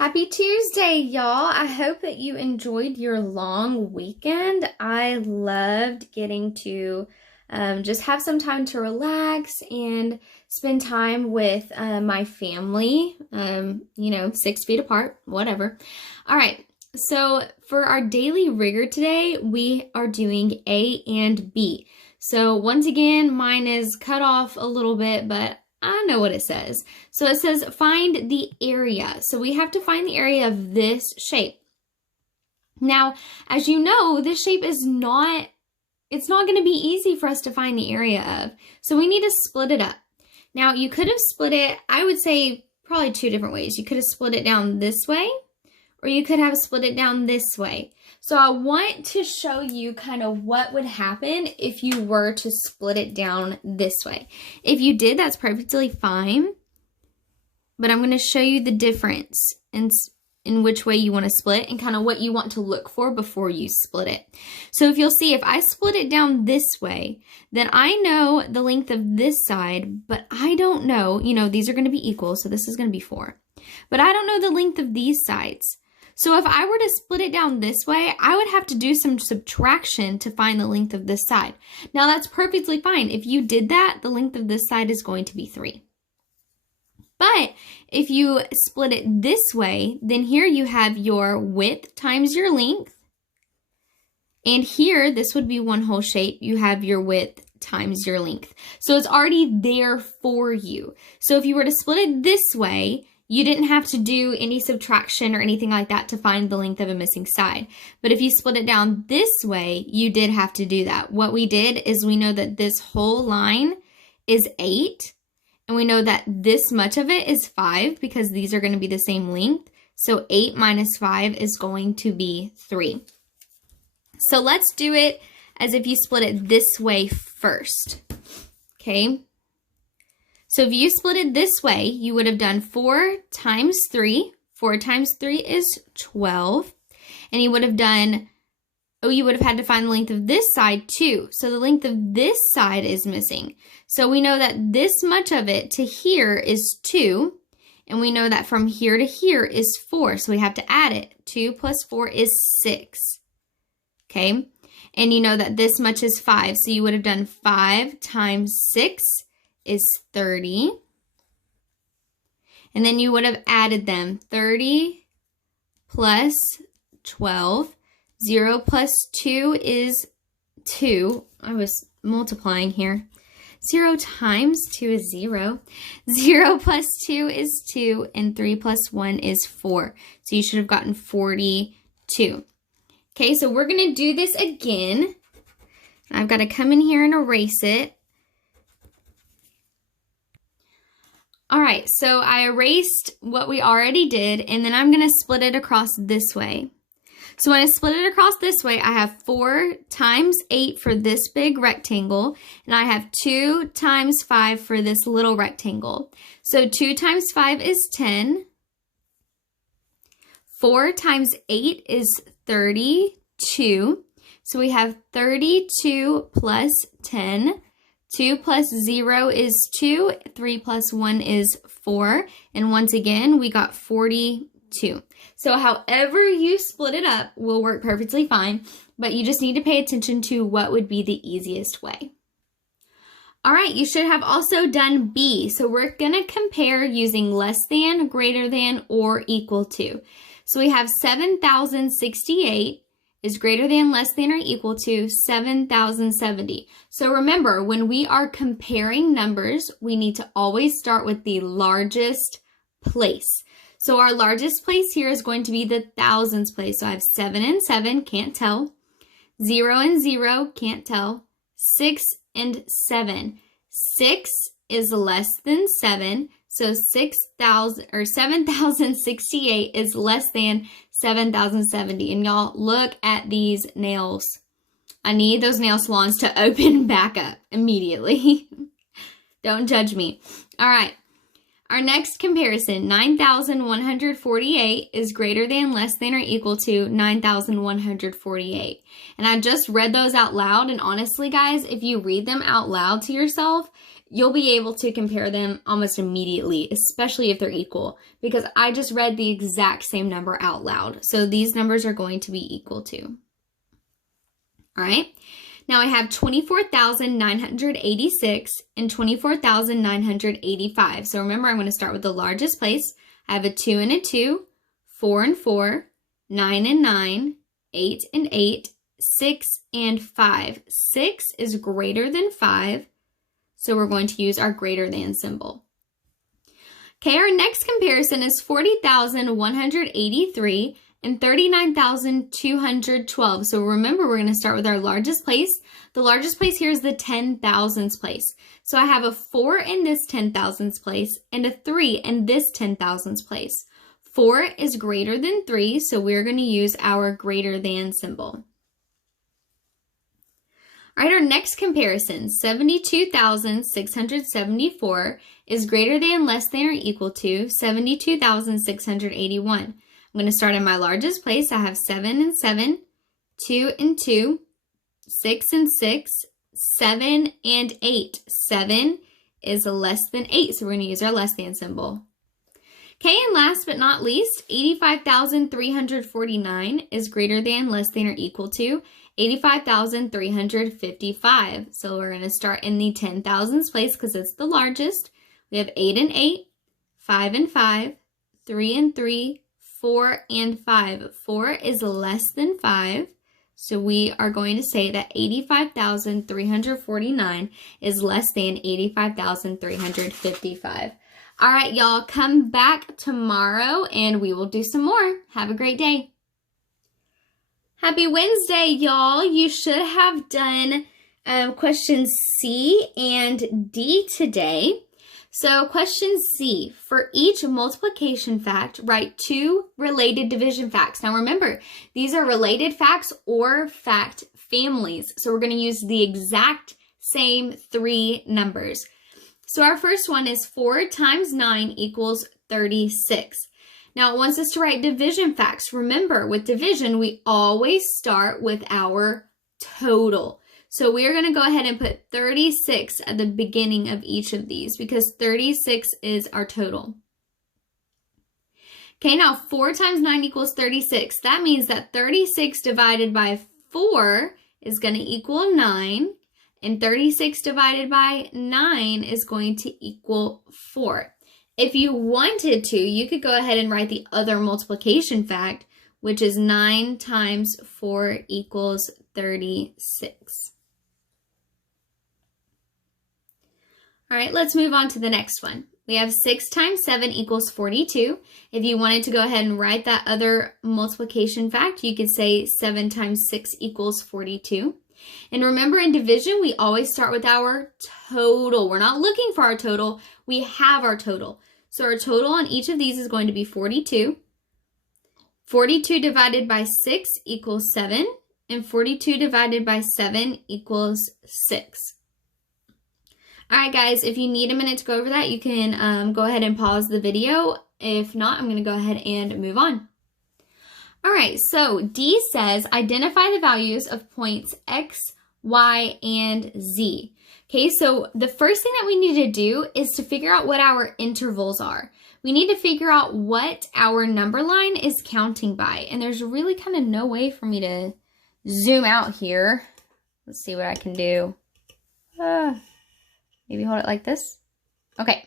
Happy Tuesday, y'all. I hope that you enjoyed your long weekend. I loved getting to just have some time to relax and spend time with my family, 6 feet apart, whatever. All right, so for our daily rigor today, we are doing A and B. So once again, mine is cut off a little bit, but I know what it says. So it says find the area. So we have to find the area of this shape. Now, as you know, this shape is not going to be easy for us to find the area of. So we need to split it up. Now, you could have split it, I would say probably 2 different ways. You could have split it down this way, or you could have split it down this way. So I want to show you kind of what would happen if you were to split it down this way. If you did, that's perfectly fine. But I'm going to show you the difference in which way you want to split and kind of what you want to look for before you split it. So if you'll see, if I split it down this way, then I know the length of this side, but I don't know, these are going to be equal, so this is going to be 4. But I don't know the length of these sides. So if I were to split it down this way, I would have to do some subtraction to find the length of this side. Now that's perfectly fine. If you did that, the length of this side is going to be 3. But if you split it this way, then here you have your width times your length. And here, this would be one whole shape. You have your width times your length. So it's already there for you. So if you were to split it this way, you didn't have to do any subtraction or anything like that to find the length of a missing side. But if you split it down this way, you did have to do that. What we did is we know that this whole line is 8. And we know that this much of it is 5 because these are going to be the same length. So 8 minus 5 is going to be 3. So let's do it as if you split it this way first. Okay. So if you split it this way, you would have done 4 times 3. 4 times 3 is 12. And you would have done, you would have had to find the length of this side too. So the length of this side is missing. So we know that this much of it to here is 2. And we know that from here to here is 4. So we have to add it. 2 plus 4 is 6. Okay. And you know that this much is 5. So you would have done 5 times 6 is 30. And then you would have added them. 30 plus 12. 0 plus 2 is 2. I was multiplying here. 0 times 2 is 0. 0 plus 2 is 2. And 3 plus 1 is 4. So you should have gotten 42. Okay, so we're going to do this again. I've got to come in here and erase it. All right, so I erased what we already did, and then I'm going to split it across this way. So when I split it across this way, I have 4 times 8 for this big rectangle, and I have 2 times 5 for this little rectangle. So 2 times 5 is 10. 4 times 8 is 32. So we have 32 plus 10. 2 plus 0 is 2. 3 plus 1 is 4. And once again, we got 42. So however you split it up will work perfectly fine, but you just need to pay attention to what would be the easiest way. All right, you should have also done B. So we're going to compare using less than, greater than, or equal to. So we have 7,068 is greater than, less than, or equal to 7,070. So remember, when we are comparing numbers, we need to always start with the largest place. So our largest place here is going to be the thousands place. So I have 7 and 7, can't tell. 0 and 0, can't tell. 6 and 7. 6 is less than 7. So 7,068 is less than 7,070. And y'all, look at these nails. I need those nail salons to open back up immediately. Don't judge me. All right. Our next comparison, 9,148 is greater than, less than, or equal to 9,148. And I just read those out loud. And honestly, guys, if you read them out loud to yourself, you'll be able to compare them almost immediately, especially if they're equal, because I just read the exact same number out loud. So these numbers are going to be equal to. All right. Now I have 24,986 and 24,985. So remember, I'm going to start with the largest place. I have a 2 and a 2, 4 and 4, 9 and 9, 8 and 8, 6 and 5. 6 is greater than 5, so we're going to use our greater than symbol. Okay, our next comparison is 40,183 and 39,212. So remember, we're going to start with our largest place. The largest place here is the 10,000s place. So I have a 4 in this 10,000s place and a 3 in this 10,000s place. 4 is greater than 3, so we're going to use our greater than symbol. All right, our next comparison, 72,674 is greater than, less than, or equal to 72,681. I'm going to start in my largest place. I have 7 and 7, 2 and 2, 6 and 6, 7 and 8. 7 is less than 8, so we're going to use our less than symbol. Okay, and last but not least, 85,349 is greater than, less than, or equal to 85,355. So we're going to start in the 10,000s place because it's the largest. We have 8 and 8, 5 and 5, 3 and 3, 4 and 5. 4 is less than 5. So we are going to say that 85,349 is less than 85,355. All right, y'all, come back tomorrow and we will do some more. Have a great day. Happy Wednesday, y'all. You should have done questions C and D today. So question C, for each multiplication fact, write 2 related division facts. Now remember, these are related facts or fact families. So we're going to use the exact same 3 numbers. So our first one is 4 times 9 equals 36. Now it wants us to write division facts. Remember, with division, we always start with our total. So we are going to go ahead and put 36 at the beginning of each of these because 36 is our total. Okay, now 4 times 9 equals 36. That means that 36 divided by 4 is going to equal 9. And 36 divided by 9 is going to equal 4. If you wanted to, you could go ahead and write the other multiplication fact, which is 9 times 4 equals 36. All right, let's move on to the next one. We have 6 times 7 equals 42. If you wanted to go ahead and write that other multiplication fact, you could say 7 times 6 equals 42. And remember, in division, we always start with our total. We're not looking for our total. We have our total. So our total on each of these is going to be 42. 42 divided by 6 equals 7. And 42 divided by 7 equals 6. All right, guys, if you need a minute to go over that, you can go ahead and pause the video. If not, I'm going to go ahead and move on. All right, so D says identify the values of points X, Y, and Z. Okay, so the first thing that we need to do is to figure out what our intervals are. We need to figure out what our number line is counting by. And there's really kind of no way for me to zoom out here. Let's see what I can do. Maybe hold it like this. Okay,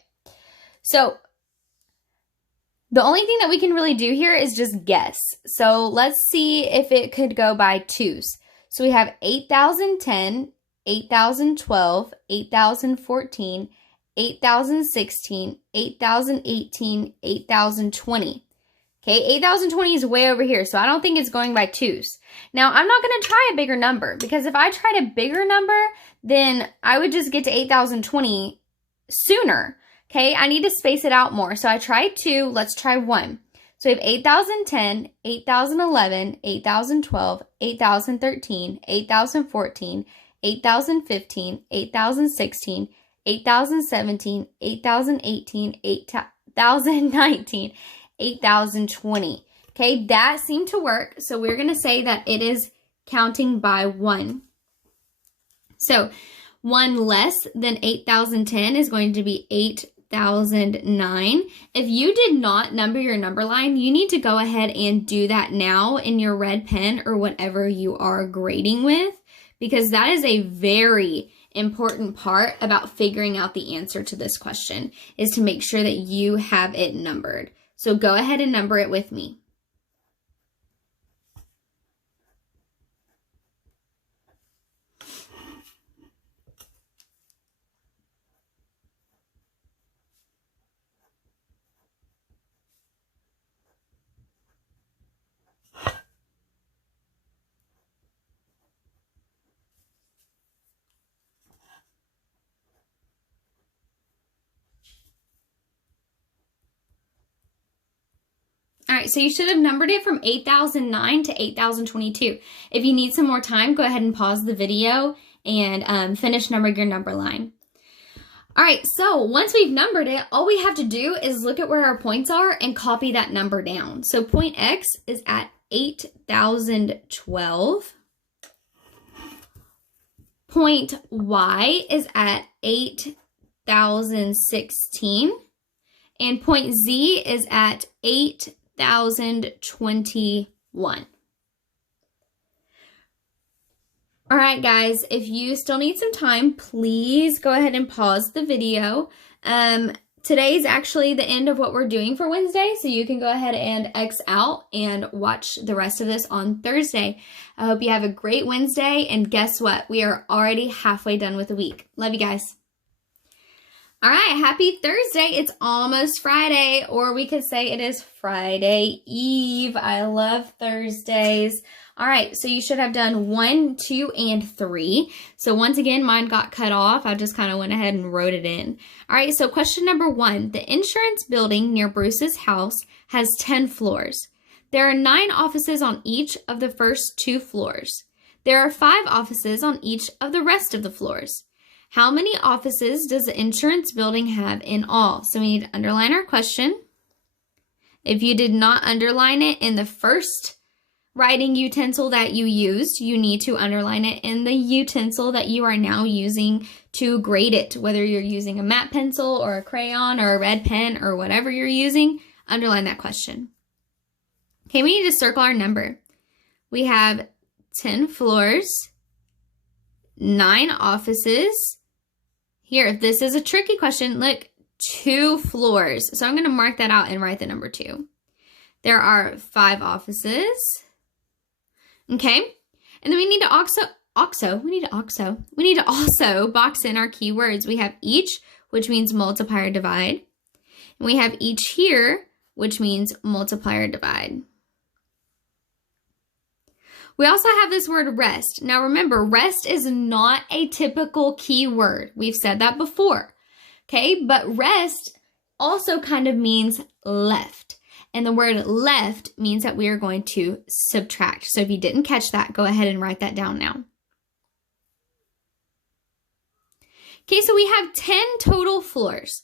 so the only thing that we can really do here is just guess. So let's see if it could go by 2s. So we have 8,010, 8,012, 8,014, 8,016, 8,018, 8,020. Okay, 8,020 is way over here, so I don't think it's going by 2s. Now, I'm not going to try a bigger number, because if I tried a bigger number, then I would just get to 8,020 sooner. Okay, I need to space it out more. So I tried 2, let's try 1. So we have 8,010, 8,011, 8,012, 8,013, 8,014, 8,015, 8,016, 8,017, 8,018, 8,019, 8,020. Okay, that seemed to work. So we're going to say that it is counting by 1. So 1 less than 8,010 is going to be 8,009. If you did not number your number line, you need to go ahead and do that now in your red pen or whatever you are grading with, because that is a very important part about figuring out the answer to this question, is to make sure that you have it numbered. So go ahead and number it with me. All right, so you should have numbered it from 8,009 to 8,022. If you need some more time, go ahead and pause the video and finish numbering your number line. All right, so once we've numbered it, all we have to do is look at where our points are and copy that number down. So point X is at 8,012. Point Y is at 8,016. And point Z is at 8,021. All right, guys, if you still need some time, please go ahead and pause the video. Today is actually the end of what we're doing for Wednesday, so you can go ahead and X out and watch the rest of this on Thursday. I hope you have a great Wednesday, and guess what? We are already halfway done with the week. Love you guys. All right, happy Thursday. It's almost Friday, or we could say it is Friday Eve. I love Thursdays. All right, so you should have done 1, 2, and 3. So once again, mine got cut off. I just kind of went ahead and wrote it in. All right, so question number 1. The insurance building near Bruce's house has 10 floors. There are 9 offices on each of the first 2 floors. There are 5 offices on each of the rest of the floors. How many offices does the insurance building have in all? So we need to underline our question. If you did not underline it in the first writing utensil that you used, you need to underline it in the utensil that you are now using to grade it. Whether you're using a matte pencil or a crayon or a red pen or whatever you're using, underline that question. Okay, we need to circle our number. We have 10 floors, 9 offices. Here, if this is a tricky question, look, 2 floors. So I'm going to mark that out and write the number 2. There are 5 offices. Okay, and then we need to also box in our keywords. We have each, which means multiply or divide. And we have each here, which means multiply or divide. We also have this word rest. Now remember, rest is not a typical keyword. We've said that before. Okay, but rest also kind of means left. And the word left means that we are going to subtract. So if you didn't catch that, go ahead and write that down now. Okay, so we have 10 total floors.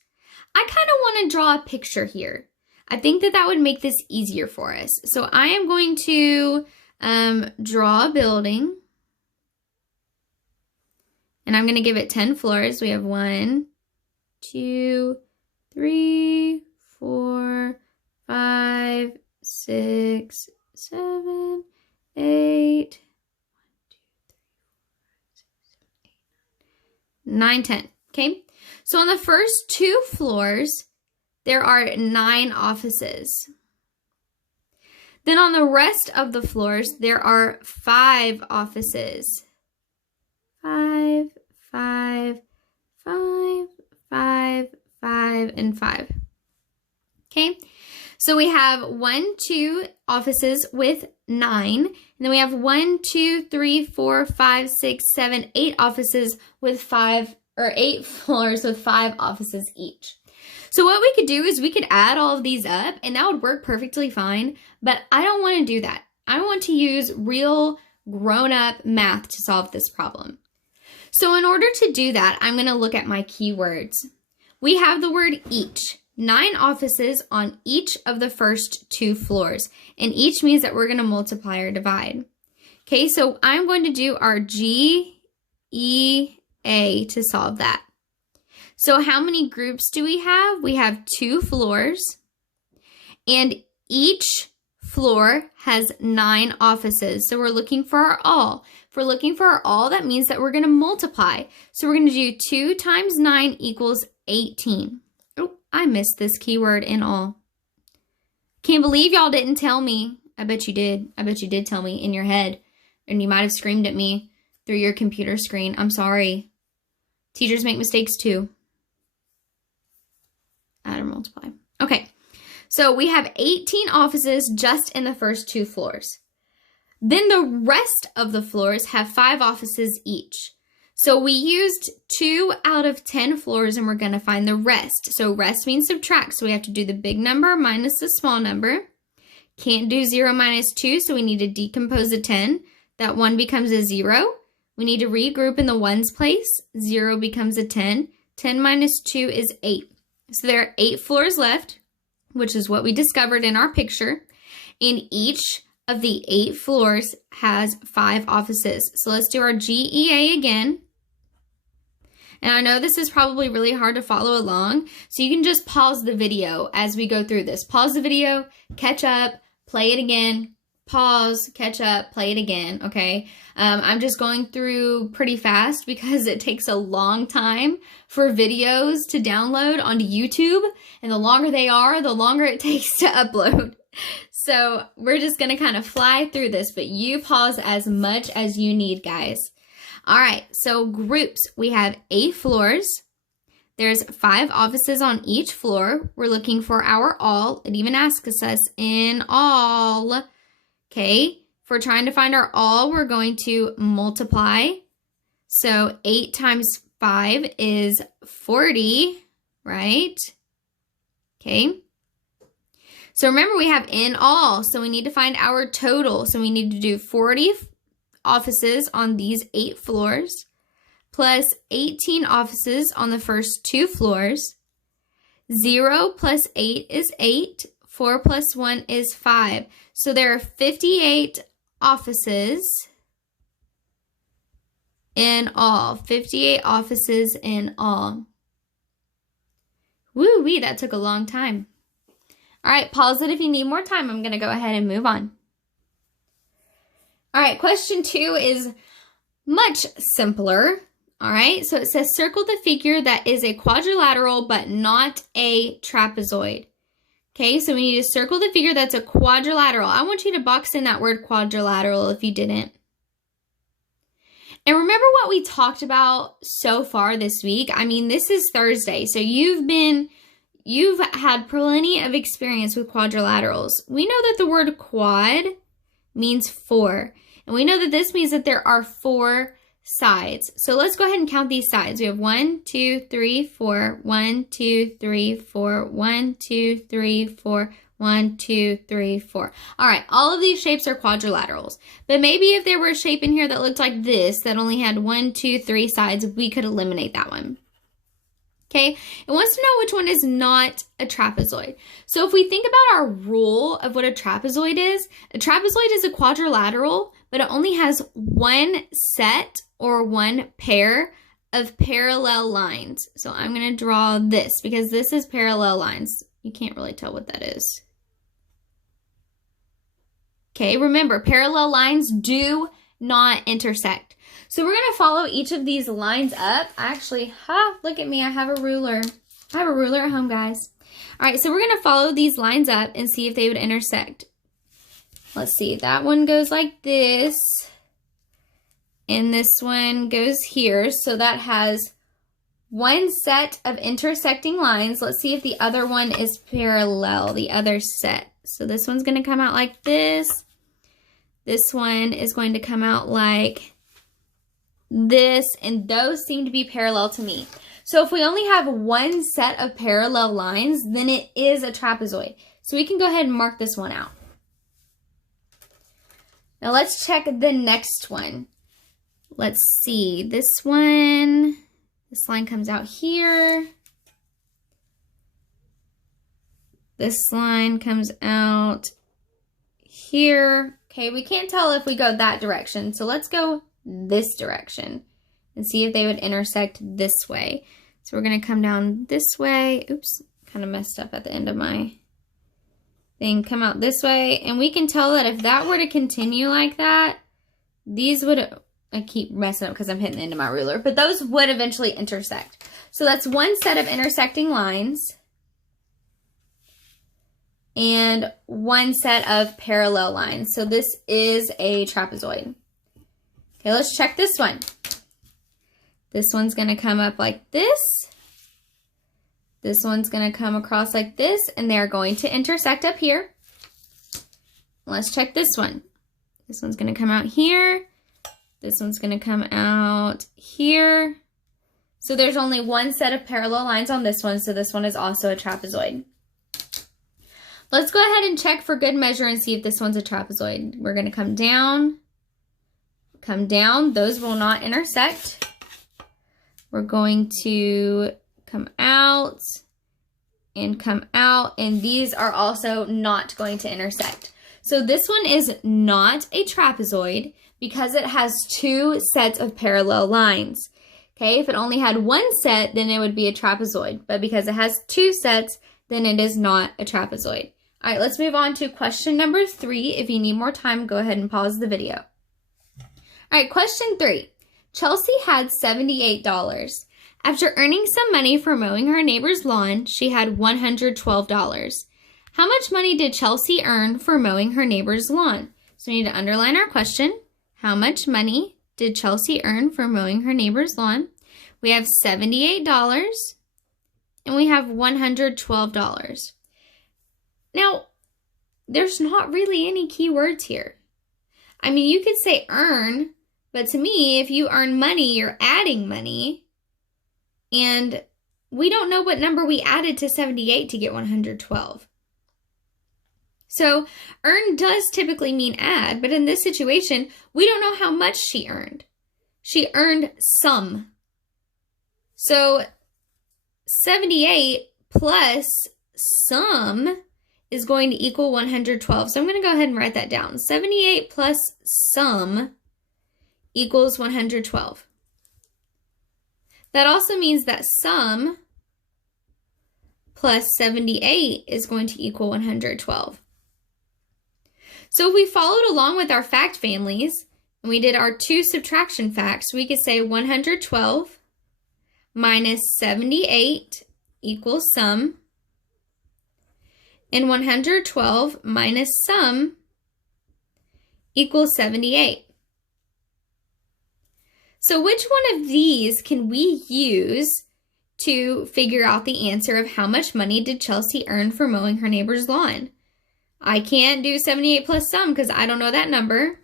I kind of want to draw a picture here. I think that would make this easier for us. So I am going to draw a building. And I'm going to give it 10 floors. We have 1, 2, 3, 4, 5, 6, 7, 8, 9, 10. Okay, so on the first 2 floors, there are 9 offices. Then on the rest of the floors, there are 5 offices. 5, 5, 5, 5, 5, and 5. Okay, so we have 1, 2 offices with 9, and then we have 1, 2, 3, 4, 5, 6, 7, 8 offices with 8 floors with 5 offices each. So what we could do is we could add all of these up, and that would work perfectly fine, but I don't want to do that. I want to use real grown-up math to solve this problem. So in order to do that, I'm going to look at my keywords. We have the word each. 9 offices on each of the first 2 floors, and each means that we're going to multiply or divide. Okay, so I'm going to do our GEA A to solve that. So how many groups do we have? We have 2 floors, and each floor has 9 offices. So we're looking for our all. If we're looking for our all, that means that we're going to multiply. So we're going to do 2 times 9 equals 18. Oh, I missed this keyword in all. Can't believe y'all didn't tell me. I bet you did. I bet you did tell me in your head. And you might have screamed at me through your computer screen. I'm sorry. Teachers make mistakes too. Add or multiply. Okay. So we have 18 offices just in the first 2 floors. Then the rest of the floors have 5 offices each. So we used 2 out of 10 floors and we're going to find the rest. So rest means subtract. So we have to do the big number minus the small number. Can't do 0 minus 2, so we need to decompose a 10. That 1 becomes a 0. We need to regroup in the ones place. 0 becomes a 10. 10 minus 2 is 8. So there are 8 floors left, which is what we discovered in our picture. And each of the 8 floors has 5 offices. So let's do our GEA again. And I know this is probably really hard to follow along, so you can just pause the video as we go through this. Pause the video, catch up, play it again, pause, catch up, play it again, okay? I'm just going through pretty fast because it takes a long time for videos to download onto YouTube, and the longer they are, the longer it takes to upload. So we're just gonna kind of fly through this, but you pause as much as you need, guys. All right, so groups, we have 8 floors. There's 5 offices on each floor. We're looking for our all. It even asks us in all. Okay, if we're trying to find our all, we're going to multiply. So 8 times 5 is 40, right? Okay. So remember, we have in all, so we need to find our total. So we need to do 40 offices on these 8 floors, plus 18 offices on the first 2 floors. 0 plus 8 is 8. 4 plus 1 is 5. So there are 58 offices in all. 58 offices in all. Woo-wee, that took a long time. All right, pause it if you need more time. I'm going to go ahead and move on. All right, question 2 is much simpler. All right, so it says circle the figure that is a quadrilateral but not a trapezoid. Okay, so we need to circle the figure that's a quadrilateral. I want you to box in that word quadrilateral if you didn't. And remember what we talked about so far this week? I mean, this is Thursday, so you've had plenty of experience with quadrilaterals. We know that the word quad means 4. And we know that this means that there are 4 sides. So let's go ahead and count these sides. We have 1, 2, 3, 4, 1, 2, 3, 4, 1, 2, 3, 4, 1, 2, 3, 4. All right, all of these shapes are quadrilaterals. But maybe if there were a shape in here that looked like this, that only had 1, 2, 3 sides, we could eliminate that one. Okay, it wants to know which one is not a trapezoid. So if we think about our rule of what a trapezoid is a quadrilateral, but it only has one set or one pair of parallel lines. So I'm going to draw this because this is parallel lines. You can't really tell what that is. Okay, remember, parallel lines do not intersect. So we're going to follow each of these lines up. Actually, look at me. I have a ruler. I have a ruler at home, guys. All right, so we're going to follow these lines up and see if they would intersect. Let's see. That one goes like this. And this one goes here. So that has one set of intersecting lines. Let's see if the other one is parallel, the other set. So this one's going to come out like this. This one is going to come out like this, and those seem to be parallel to me. So if we only have one set of parallel lines, then it is a trapezoid. So we can go ahead and mark this one out. Now let's check the next one. Let's see, this one, this line comes out here. This line comes out here. Okay, we can't tell if we go that direction, so let's go this direction. and see if they would intersect this way. So we're going to come down this way. Oops, kind of messed up at the end of my thing. Come out this way, and we can tell that if that were to continue like that, these would, I keep messing up because I'm hitting the end of my ruler, but those would eventually intersect. So that's one set of intersecting lines and one set of parallel lines. So this is a trapezoid. Okay, let's check this one. This one's going to come up like this. This one's going to come across like this, and they're going to intersect up here. Let's check this one. This one's going to come out here. This one's going to come out here. So there's only one set of parallel lines on this one, so this one is also a trapezoid. Let's go ahead and check for good measure and see if this one's a trapezoid. We're going to come down. Those will not intersect. We're going to come out, and these are also not going to intersect. So this one is not a trapezoid because it has two sets of parallel lines. Okay, if it only had one set, then it would be a trapezoid. But because it has two sets, then it is not a trapezoid. All right, let's move on to question number 3. If you need more time, go ahead and pause the video. All right, question 3. Chelsea had $78. After earning some money for mowing her neighbor's lawn, she had $112. How much money did Chelsea earn for mowing her neighbor's lawn? So we need to underline our question. How much money did Chelsea earn for mowing her neighbor's lawn? We have $78 and we have $112. Now, there's not really any key words here. I mean, you could say earn, but to me, if you earn money, you're adding money. And we don't know what number we added to 78 to get 112. So earn does typically mean add, but in this situation, we don't know how much she earned. She earned some. So 78 plus some is going to equal 112. So I'm going to go ahead and write that down. 78 plus some equals 112. That also means that some plus 78 is going to equal 112. So if we followed along with our fact families and we did our 2 subtraction facts, we could say 112 minus 78 equals some, and 112 minus some equals 78. So which one of these can we use to figure out the answer of how much money did Chelsea earn for mowing her neighbor's lawn? I can't do 78 plus some because I don't know that number.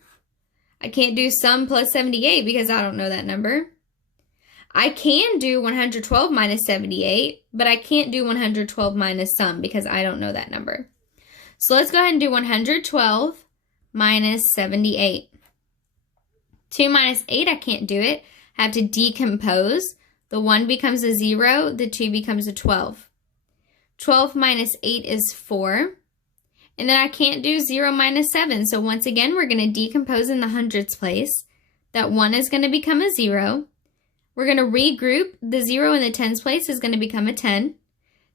I can't do some plus 78 because I don't know that number. I can do 112 minus 78, but I can't do 112 minus some because I don't know that number. So let's go ahead and do 112 minus 78. 2 minus 8, I can't do it. I have to decompose. The 1 becomes a 0, the 2 becomes a 12. 12 minus 8 is 4. And then I can't do 0 minus 7. So once again, we're going to decompose in the hundreds place. That 1 is going to become a 0. We're going to regroup. The 0 in the tens place is going to become a 10.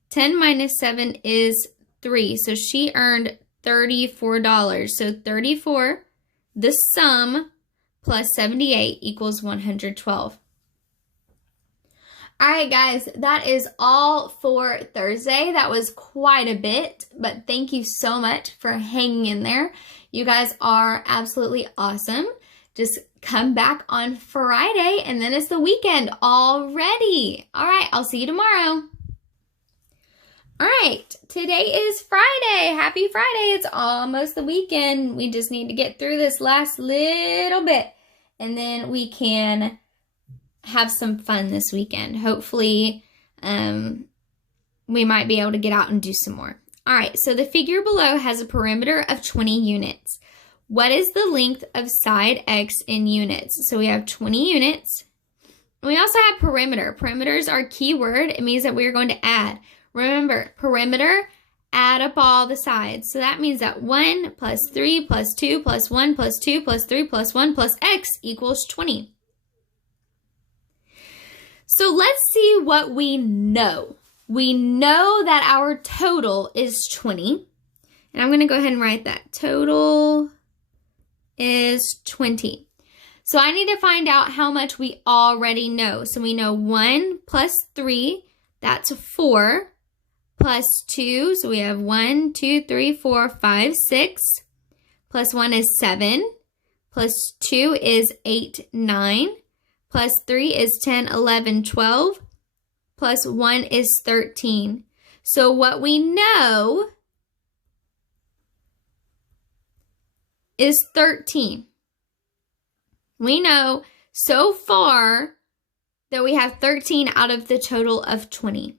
10 minus 7 is 3. So she earned $34. So 34, the sum plus 78 equals 112. All right, guys, that is all for Thursday. That was quite a bit, but thank you so much for hanging in there. You guys are absolutely awesome. Just come back on Friday, and then it's the weekend already. All right, I'll see you tomorrow. All right, today is Friday. Happy Friday. It's almost the weekend. We just need to get through this last little bit, and then we can have some fun this weekend. Hopefully, we might be able to get out and do some more. All right, so the figure below has a perimeter of 20 units. What is the length of side X in units? So we have 20 units. We also have perimeter. Perimeters are a key word. It means that we're going to add. Remember, perimeter, add up all the sides. So that means that 1 plus 3 plus 2 plus 1 plus 2 plus 3 plus 1 plus X equals 20. So let's see what we know. We know that our total is 20. And I'm going to go ahead and write that. Total is 20. So I need to find out how much we already know. So we know 1 plus 3, that's 4, plus 2. So we have 1, 2, 3, 4, 5, 6. Plus 1 is 7. Plus 2 is 8, 9. Plus 3 is 10, 11, 12. Plus 1 is 13. So what we know is 13. We know so far that we have 13 out of the total of 20.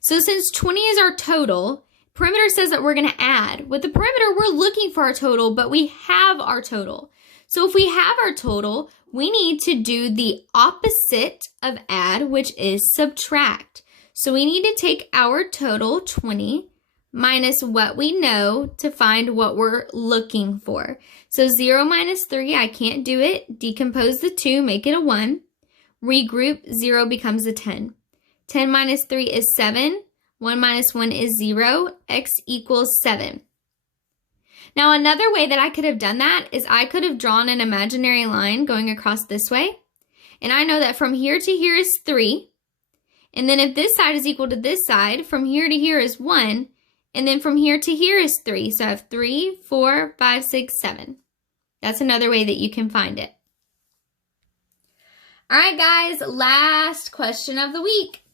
So since 20 is our total, perimeter says that we're going to add. With the perimeter, we're looking for our total, but we have our total. So if we have our total, we need to do the opposite of add, which is subtract. So we need to take our total, 20, minus what we know to find what we're looking for. So 0 minus 3, I can't do it. Decompose the 2, make it a 1. Regroup, 0 becomes a 10. 10 minus 3 is 7. 1 minus 1 is 0. X equals 7. Now another way that I could have done that is I could have drawn an imaginary line going across this way. And I know that from here to here is 3. And then if this side is equal to this side, from here to here is 1. And then from here to here is 3. So I have 3, 4, 5, 6, 7. That's another way that you can find it. All right, guys, last question of the week.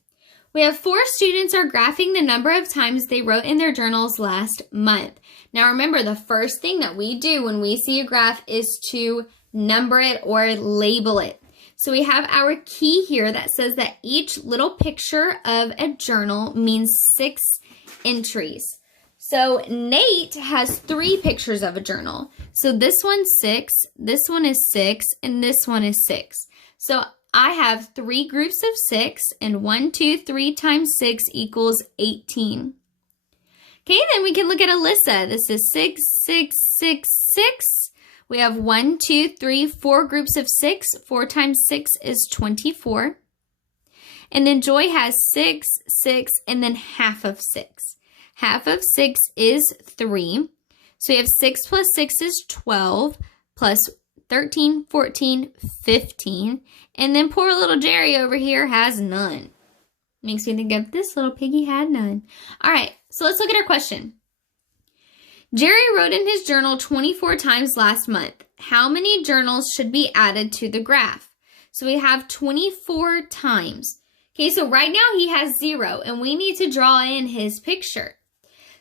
We have 4 students are graphing the number of times they wrote in their journals last month. Now remember, the first thing that we do when we see a graph is to number it or label it. So we have our key here that says that each little picture of a journal means 6 entries. So Nate has 3 pictures of a journal. So this one's 6, this one is 6, and this one is 6. So I have 3 groups of 6, and 1, 2, 3 times 6 equals 18. Okay, then we can look at Alyssa. This is 6, 6, 6, 6. We have 1, 2, 3, 4 groups of 6. 4 times 6 is 24. And then Joy has 6, 6, and then half of 6. Half of 6 is 3. So we have 6 plus 6 is 12, plus 13, 14, 15. And then poor little Jerry over here has none. Makes me think of this little piggy had none. All right, so let's look at our question. Jerry wrote in his journal 24 times last month. How many journals should be added to the graph? So we have 24 times. Okay, so right now he has 0, and we need to draw in his picture.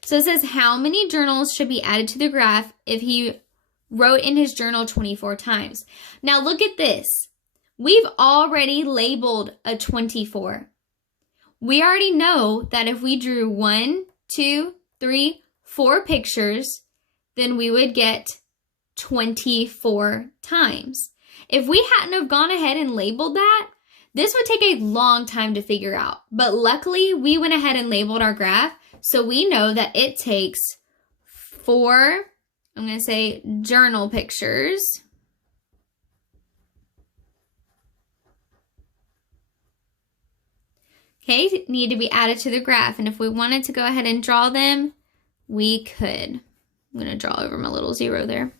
So it says how many journals should be added to the graph if he wrote in his journal 24 times. Now look at this. We've already labeled a 24. We already know that if we drew 1, 2, 3, 4 pictures, then we would get 24 times. If we hadn't have gone ahead and labeled that, this would take a long time to figure out. But luckily, we went ahead and labeled our graph, so we know that it takes 4, I'm going to say journal pictures. Okay, need to be added to the graph. And if we wanted to go ahead and draw them, we could. I'm going to draw over my little 0 there.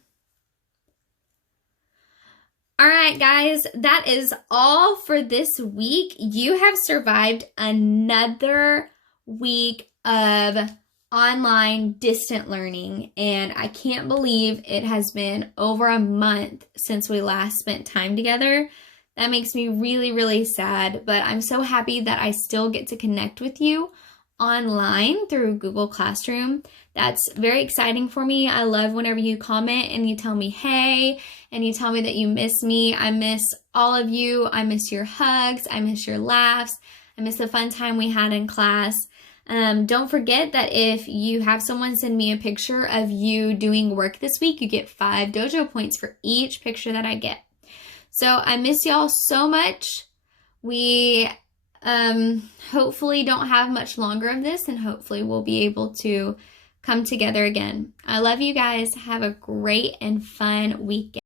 All right, guys, that is all for this week. You have survived another week of online distant learning, and I can't believe it has been over a month since we last spent time together. That makes me really, really sad, but I'm so happy that I still get to connect with you online through Google Classroom. That's very exciting for me. I love whenever you comment and you tell me hey, and you tell me that you miss me. I miss all of you. I miss your hugs. I miss your laughs. I miss the fun time we had in class. Don't forget that if you have someone send me a picture of you doing work this week, you get 5 dojo points for each picture that I get. So I miss y'all so much. We hopefully don't have much longer of this, and hopefully we'll be able to come together again. I love you guys. Have a great and fun weekend.